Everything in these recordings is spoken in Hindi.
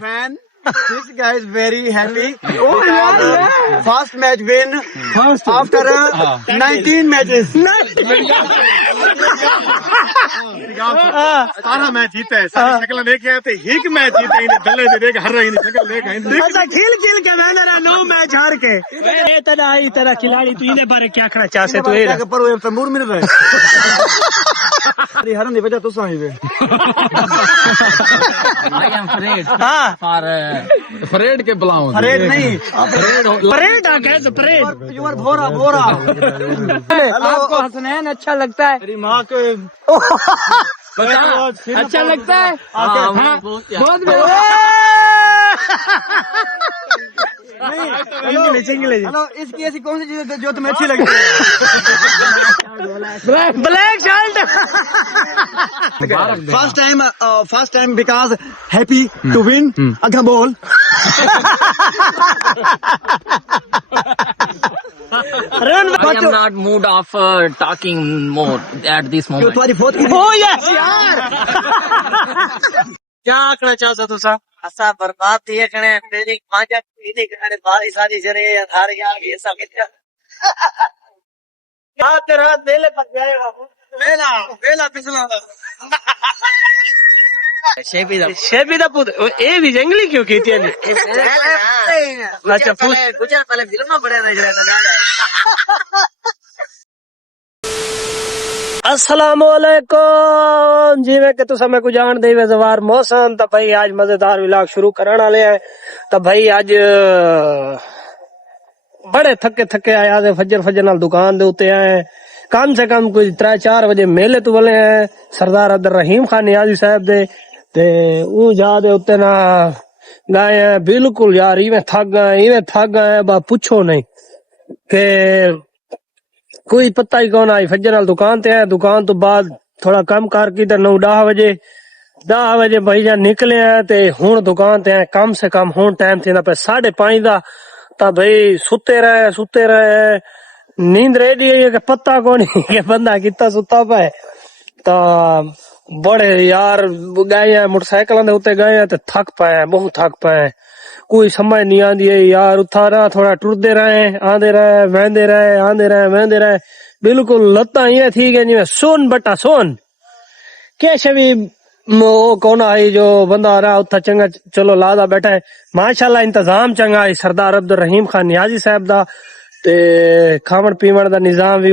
fan. This guy is very happy. Oh yeah. First match win after 19 matches. 17 match जीते हैं सारी शक्ल देखे आते एक मैच जीते इन्हें दल्ले दे देख हर रही शक्ल देख अच्छा खेल के मैंने 9 मैच हार के ये तेरा खिलाड़ी तू इन्हें बारे क्या करना चाहते तू ये पर वो मूड मिल रहा है हरन की वजह तो सही है I am afraid हाँ for afraid के बुलाऊं परेड नहीं परेड आ गए तो परेड यू आर भोरा आपको हसनैन अच्छा लगता है मेरी माँ को अच्छा लगता है बहुत इंग्लिश हेलो इसकी ऐसी कौन सी चीज है जो तुम्हें अच्छी लगती है black shirt first time because happy to win अगला ball I am not mood of talking more at this moment. तुम्हारी फोर्थ की ओ यस यार क्या आंकड़ा चाहता तू सा असा बर्बाद थिए कणे तेरी मांजा इदी कणे बारी सारी जरे हार गया ये सब क्या तेरा दिल पक जाएगा वेला पिछला शेबी दा पुत ए भी जंगली क्यों कीती है अच्छा पूछ गुजर पहले फिल्म बड़े रह गया था अस्सलामुअलैकुम जिवें कि तुसा मैं को जान दे जवार मौसम तो भाई आज मजेदार व्लॉग शुरू करने वाले हैं तो भाई आज बड़े थके आए आज फजर नाल दुकान दे उत्ते आए कम से कम कोई 3-4 बजे मेले तो वाले हैं सरदार अब्दुल रहीम खान नियाजी साहब दे ते ऊ जा दे उत्ते ना गए हैं बिल्कुल यार इवें थक गए बा पूछो नहीं के कोई पता ही कौन आई फजर नाल दुकान ते आए दुकान तो बाद थोड़ा कम कर की 9-10 बजे भाई जान निकले हैं ते हुन दुकान ते आए कम से कम हुन टाइम थी ना पे 5:30 दा ता भाई सुते रहे नींद रेडी है कि पता कौन के बंदा कितना सुता पाए ता बड़े यार गए हैं मोटरसाइकिल दे उत्ते गए हैं ते थक पाए बहुत थक पाए कोई समझ नहीं आती है यार उठा रहा थोड़ा टुरदे रहे आंदे रहे बिल्कुल लत्ता ये थी कि जिवें सोन बटा सोन कैसे भी वो कौन आई जो बंदा आ रहा उथा चंगा चलो लादा बैठा है माशाल्लाह इंतजाम चंगा है सरदार अब्दुल रहीम खान नियाजी साहब दा ते खावण पीवण दा निजाम भी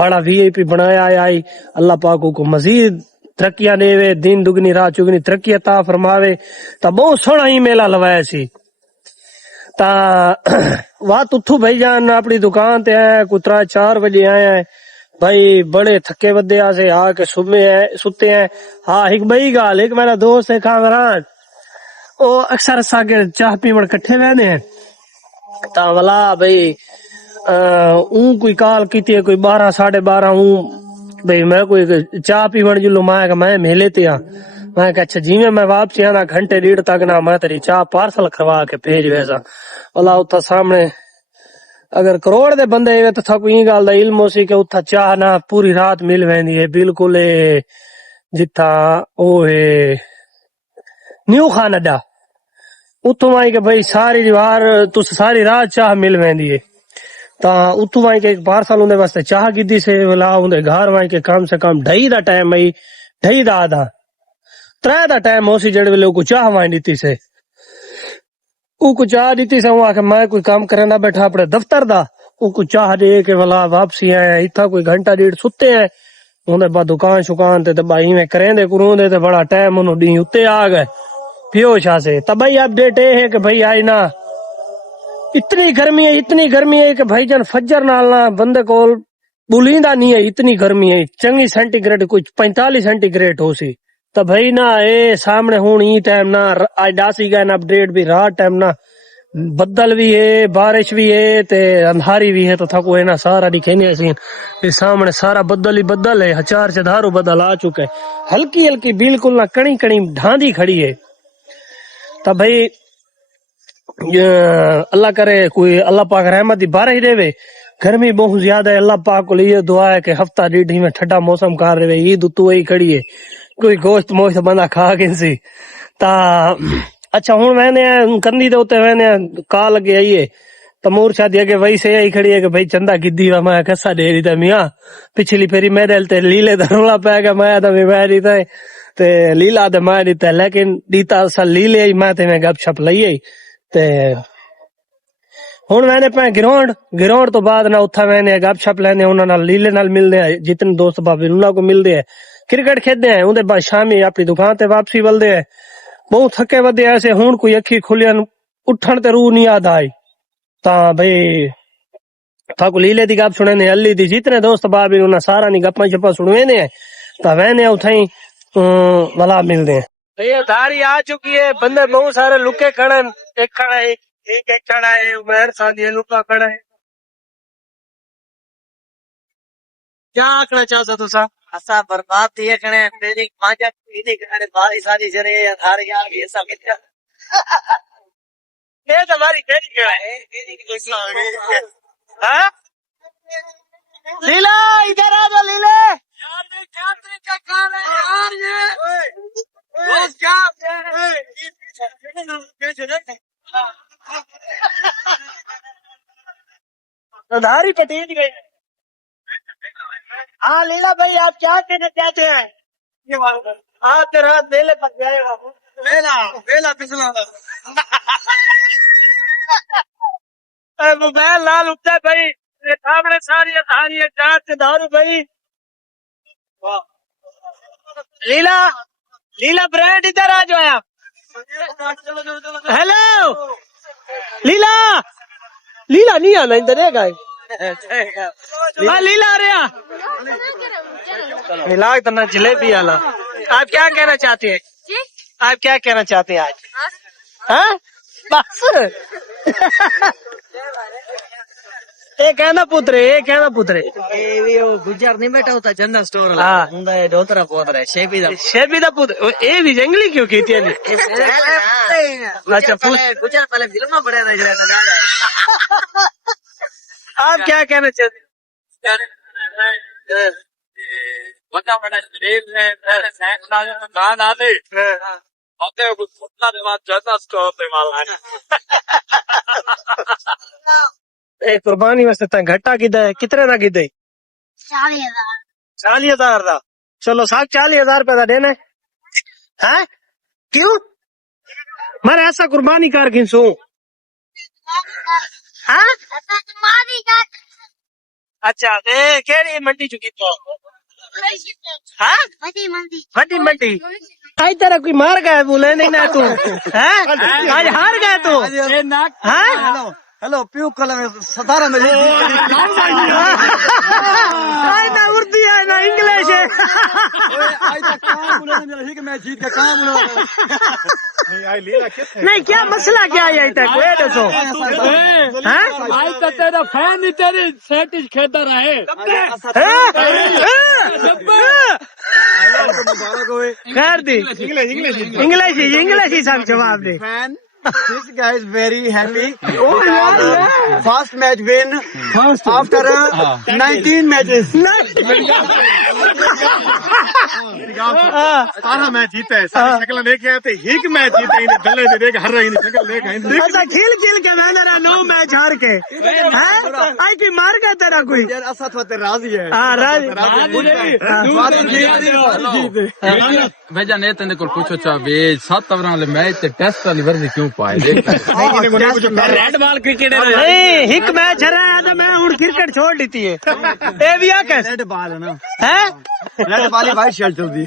बड़ा VIP बनाया आई अल्लाह पाक को मजीद तरक्कियां देवे दिन दुगनी रात चुगनी तरक्की अता फरमावे ता बहुत सोहना ही मेला लवाया सी ता वात उठू भाई जान अपनी दुकान ते आए कोई 3-4 बजे आए हैं भाई बड़े थके वदे आसे आके सुते हैं हाँ एक बई गाल एक मेरा दोस्त है कामरान ओ अक्सर सागे चाह पीवण कट्ठे रहने हैं ता वाला भाई कोई कॉल की कोई 12-12:30 भाई मैं कोई चाह पीवण जुलो मैं मेले ते आ मैं अच्छा जिवें मैं वापसी आना घंटे 1.5 तक ना मैं तेरी चाह पार्सल करवा के भेज वैसा वाला उथा सामने अगर करोड़ दे बंदे तो था कोई गल दा इल्म होसी के उथा चाह ना पूरी रात मिल वेंदी है बिल्कुल जिथा ओ है न्यू खान अड्डा उतों आई के भाई सारी दीवार तुस सारी रात चाह मिल वेंदी है ता उतों आई के पार्सल उनदे वास्ते चाह कीती से वाला उनदे घर आई के कम से कम 2:30 दा टाइम आई 2:30 दा आधा 3 दा टाइम होसी जेड़े वेले को चाह वाई दी से को चाह दी से आके मैं कोई काम करना बैठा अपने दफ्तर दा को चाह दे के वाला वापसी आया इतना कोई घंटा 1.5 सुते हैं उन्हें बाद दुकान शुकान ते भाई में करेंदे करूंदे ते बड़ा टाइम उन्हों डी उत्ते आ गए पियोशा से तब भाई अपडेट ये है कि भाई आई ना इतनी गर्मी है कि भाई जन फजर नाल ना बंदे को बुलींदा नहीं है इतनी गर्मी है चंगी सेंटीग्रेड कुछ 45 सेंटीग्रेड हो सी तो भाई ना ये सामने हूं ई टाइम ना आज डासी गए ना अपडेट भी रात टाइम ना बदल भी है बारिश भी है ते अंधारी भी है तो थको है ना सारा दिखेने सीन ये सामने सारा बदल ही बदल है 4 से धारू बदल आ चुके हल्की बिल्कुल ना कणी ढांदी खड़ी है तब भाई अल्लाह करे कोई अल्लाह पाक रहमत दी बारिश देवे गर्मी बहुत ज्यादा है अल्लाह पाक को लिए दुआ है कि हफ्ता 1.5 में ठंडा मौसम कर रहे ईद तो वही खड़ी है कोई गोश्त मोश्त बंदा खा के सी ता अच्छा हूं मैंने कंधी दे उत्ते मैंने कॉल लगे आई है तमूर शादी अगे वही से आई खड़ी है कि भाई चंदा गिद्दी वा मैं कसा दे रही था मियां पिछली फेरी मेरे ते लीले दा रोला पै गया मैं तो मैं दी ते लीला ते मैं दीता लेकिन दीता असल लीले आई मैं ते मैं गपशप लई आई ते हुन मैंने पे गिरोंड तो बाद ना उथा मैंने गपशप लेने उन्हां नाल लीले नाल मिलदे हैं जितने दोस्त भाभी उन्हां को मिलदे हैं क्रिकेट खेलते हैं उनके बाद शामी अपनी दुकान ते वापसी वलदे हैं बहुत थके वधे ऐसे हुन कोई अखी खुलियन उठण ते रूह नहीं याद आई ता भाई थाको लीले दी गप सुने ने अली दी जितने दोस्त भाभी उन्हां सारा नी गप्पा शप्पा सुनवे ने ता मैंने उठाई वाला मिलदे हैं ये धारी आ चुकी है बंदे बहुत सारे लुके खड़े एक खड़ा है एक खड़ा है उमर सादी लुका खड़ा है क्या आखना चाहता तुसा असा बर्बाद थिए कणे तेरी पांच इदी कणे बारी सारी जरे थारे यार ये सब कितना ये तुम्हारी केड़ी क्या है हां लीला इधर आ जा लीले यार मैं क्या तरीका काम है यार ये रोज क्या धारी पटेल गई हाँ लीला भाई आप क्या कहना चाहते हैं ये आप रात मेले पर जाएगा मेला पिछला मोबाइल लाल उठता है भाई ये सामने सारी जात दारू भाई लीला ब्रांड इधर आ जाओ आप हेलो लीला नहीं आना इधर है गाय लीला आ रहा मिला इतना जलेबी आला आप क्या कहना चाहते हैं आप क्या कहना चाहते हैं आज हाँ बस ये कहना पुत्रे ये भी वो गुजर नहीं बैठा होता जनरल स्टोर ला हाँ। हुंदा है दोतरा पोतरा शेबी दा पुत्र ये भी जंगली क्यों कहती है अच्छा गुजर पहले फिल्म में बड़े रह दादा आप क्या कहना चाहते हैं बच्चा बड़ा शरीफ है मेरे सैंक ना गान आते होते कुछ फुटना दे बाद जनरल स्टोर पे माल ए कुर्बानी वास्ते ता घटा किदा है कितने दा किदा 40,000 दा चलो साग 40,000 रुपए दा देना है क्यों मैं ऐसा कुर्बानी कर गिनसू हाँ अच्छा ए केड़ी मंडी चुकी तो हाँ फटी मंडी आज तेरा कोई मार गया बोले नहीं ना तू हैं आज हार गया तू हाँ हेलो प्यू कलम 17 में आज ना उर्दू है ना इंग्लिश है आज तक काम बोला मेरा ही कि मैं जीत के काम बोला नहीं आई लीला कितने नहीं क्या मसला क्या है अभी तक ये दसो हैं आज तक तेरा फैन ही तेरे सेट खेदा रहे मुबारक होए खैर दी इंग्लिश ही सब जवाब दे fan. This guy is very happy. Oh yeah. First match win after 19 matches. 17 match जीते हैं सारी शक्ल देखे आए थे एक मैच जीते इन्हें दल्ले दे देख हर रही शक्ल देख अच्छा खिल के मैंने 9 मैच हार के आई कोई मार गया तेरा कोई यार असत होते राजी है हाँ राजी भेजा ने तेरे को पूछो चा वे 7 ओवर वाले मैच ते टेस्ट वाली वर्दी क्यों पाए रेड बॉल क्रिकेट नहीं एक मैच हरा है तो मैं हुन क्रिकेट छोड़ दी है ए भी आ कैसे रेड बॉल है ना हैं रेड बॉल ही वाइट शर्ट चलती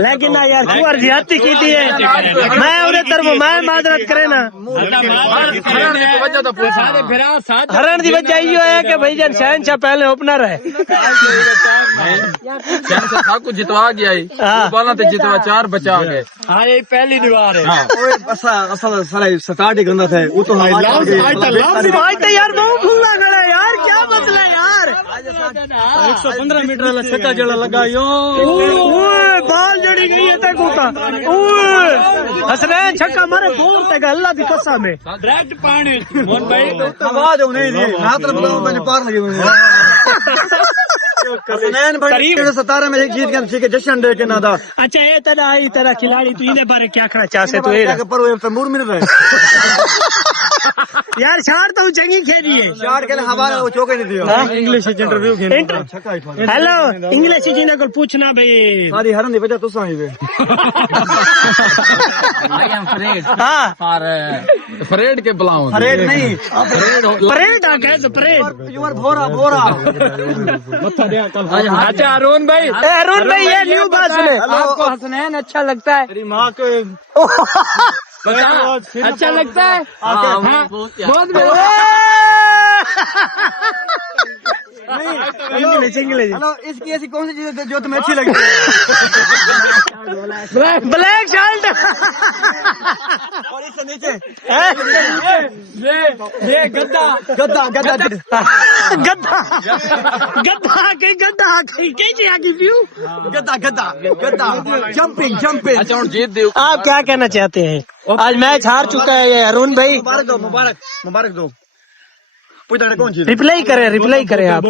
लेकिन ना यार तू अर्जियाती की थी है मैं उन्हें तरफ मैं माजरत करे ना हरण की वजह यो है कि भाई जान शहनशाह पहले ओपनर है ठाकुर जितवा गया बॉल ते जितवा 4 बचा गए हाँ ये पहली दीवार है असल सारा स्टार्ट ही गंदा था वो तो आज तो यार बहुत खुला खड़ा है यार क्या मसला है यार 115 मीटर वाला छक्का जड़ा लगा यो बाल जड़ी गई है तक हसनैन छक्का मारे दूर तक अल्लाह की कसम है डायरेक्ट पानी मोहन भाई आवाज नहीं ना तरफ मैंने पार लगी हसनैन भाई 17 में जीत गए, ठीक है, जश्न डे के नादा। अच्छा ये तेरा खिलाड़ी तू इन्हें बारे क्या कहना चाहते तू ये पर वो तंबूर में रहे यार शार तो चंगी खेली है चार के लिए हमारा वो चौके नहीं दिया। इंग्लिश इंटरव्यू हेलो इंग्लिश जी ने को पूछना भाई सारी हरन दी वजह तो साई वे I am afraid हाँ for परेड के बुलाओ परेड नहीं परेड आ गए तो परेड यू आर भोरा भोरा। अच्छा अरुण भाई अरुण भाई ये न्यू बात सुने आपको हसनैन अच्छा लगता है तेरी माँ को अच्छा लगता है हाँ, बहुत इंग्लिश इंग्लिश हेलो, इसकी ऐसी कौन सी चीज है जो तुम्हें अच्छी लगती है? ब्लैक शर्ट और इससे नीचे ये गद्दा गद्दा गद्दा गद्दा गद्दा कैसे आगे व्यू गद्दा गद्दा गद्दा जंपिंग जंपिंग। अच्छा हूँ जीत दियो आप क्या कहना चाहते हैं? आज मैच हार चुका है ये अरुण भाई। मुबारक दो मुबारक मुबारक दो। पूछा कौन जीत? रिप्लाई करें आप।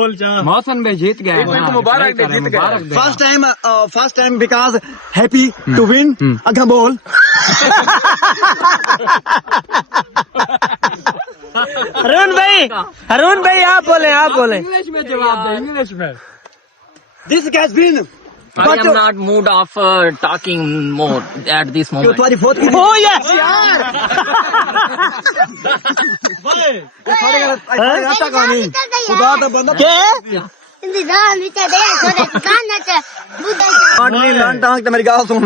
मौसम में जीत गए मुबारक जीत गए first time because happy to win अगर बोल। अरुण भाई आप बोले इंग्लिश में जवाब दे इंग्लिश में this catch win. I am not mood of talking more at this moment. तुम्हारी फोर्थ की ओ यस यार अच्छा कहानी खुदा तो बंदा क्या तो मेरी गाल सुन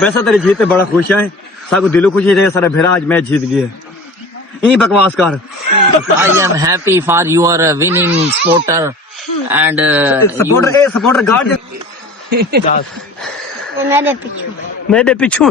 वैसा तेरी जीत बड़ा खुश है साको दिलो खुशी है सारा भेरा आज मैच जीत गए इन्हीं बकवास कर। I am happy for your winning supporter and supporter guard मेरे पीछू